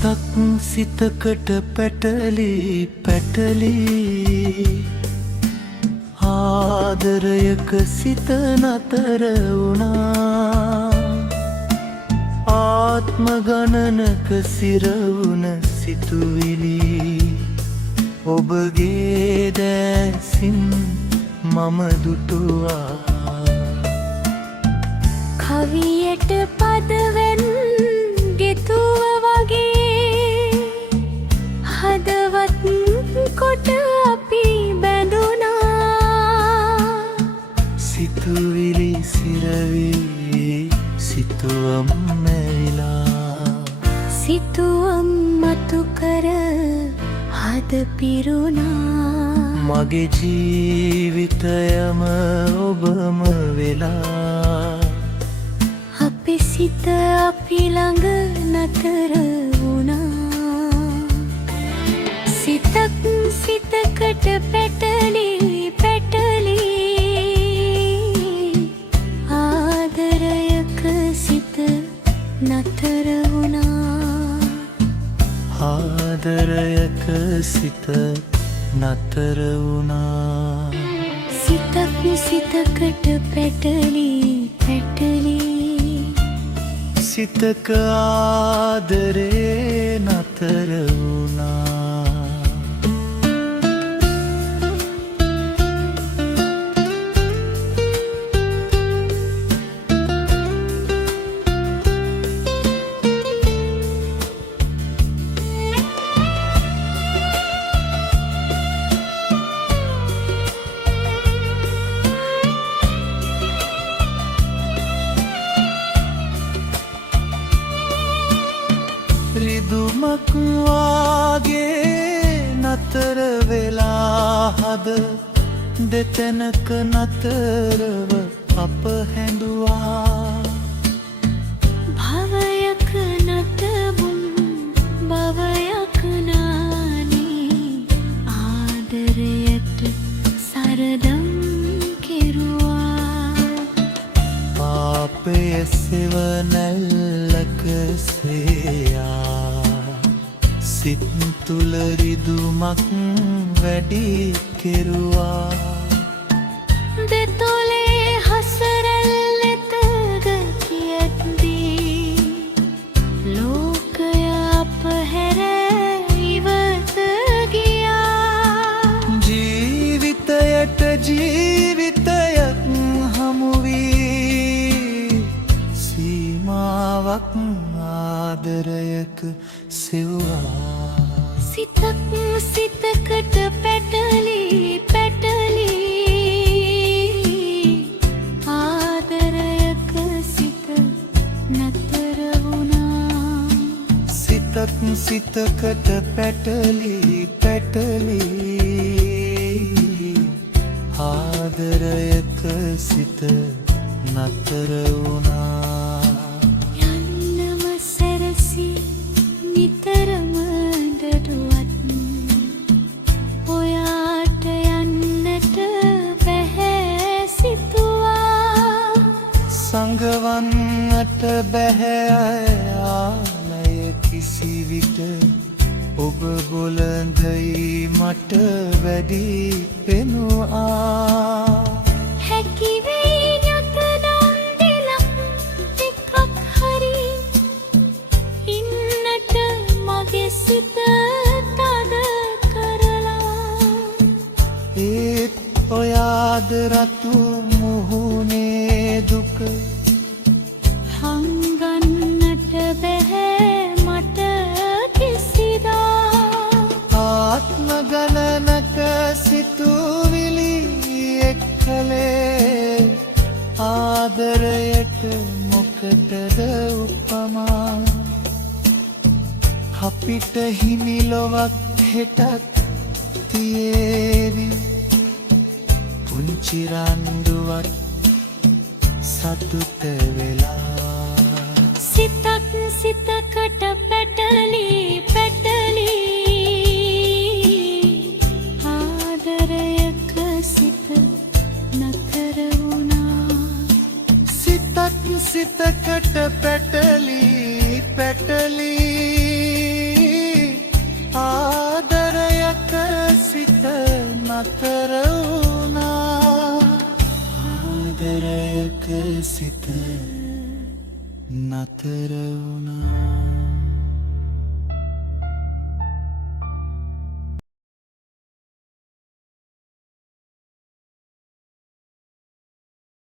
සිතක් සිතකට පැටලි පැටලි ආදරයක සිත නතර වුණා ආත්ම ගණනක සිරවුන සිතුවිලි ඔබගේ දැසින් මම දුටුවා කවියට පදවෙන් ගෙතුව වගේ හදවත් කොට අපි බැඳුනා සිතුවිලි සිරවී සිතුවම් මැවිලා සිතුවම් මතු කර හද පිරුණා මගේ ජීවිතයම ඔබම වෙලා අපේ සිත අපි ළඟ නතර වුණා සිතක් සිතකට පැටලි පැටලි ආදරයක සිත නතර වුණා ආදරයක සිත නතර වුණා සිතක් සිතකට පැටලි පැටලි සිතක ආදරේ නතර වුණා රිදුමක් වාගේ නතර වෙලා හද දෙතැනක නතරව අප හැඳුවා භවයක නටබුන් භවයක නානේ ආදරයට සරදම් කෙරුවා පාපය සෙවනැල්ලක සේයා සිත් තුළ රිදුමක් වැඩි කෙරුවා දෙතොලේ හසරැල්ලෙත ගතියත්දී ලෝකය අප හැර ඉවත ගියා ජීවිතයට ජීවිතයක් හමුවී සීමාවක් ආදරයක සෙව්වා සිතක් සිතකට පැටලි පැටලි ආදරයක සිත නතර වුණා සිතක් සිතකට පැටලි පැටලි ආදරයක සිත නතර වුණා යන්නම සැරසි නිතරම දඩුවත් ඔයාට යන්නට බැහැ සිතුවා සංගවන්නට බැහැ ආලය කිසිවිට ඔබ බොළඳයි මට වැඩි පෙනුවා හැකිවෙයි නැතනම් දිලක් ටිකක් හරි ඉන්නට මගේ සිත තද කරලා ඒත් ඔයාද රතු මුහුණේ දුක හංගන්නට බැහැ මට කිසිදා ආත්ම ගණනක සිතුවිලි එක්කලේ ආදරයට මොකටද උපමා අපිට හිමි ලොවක් හෙටත් තියේවි පුංචි රණ්ඩුවක් සතුට වෙලා සිතක් සිතකට පැටලි පැටලි ආදරයක සිත නතර වුණා සිතක් සිතකට පැටලි පැටලි නතර වුණා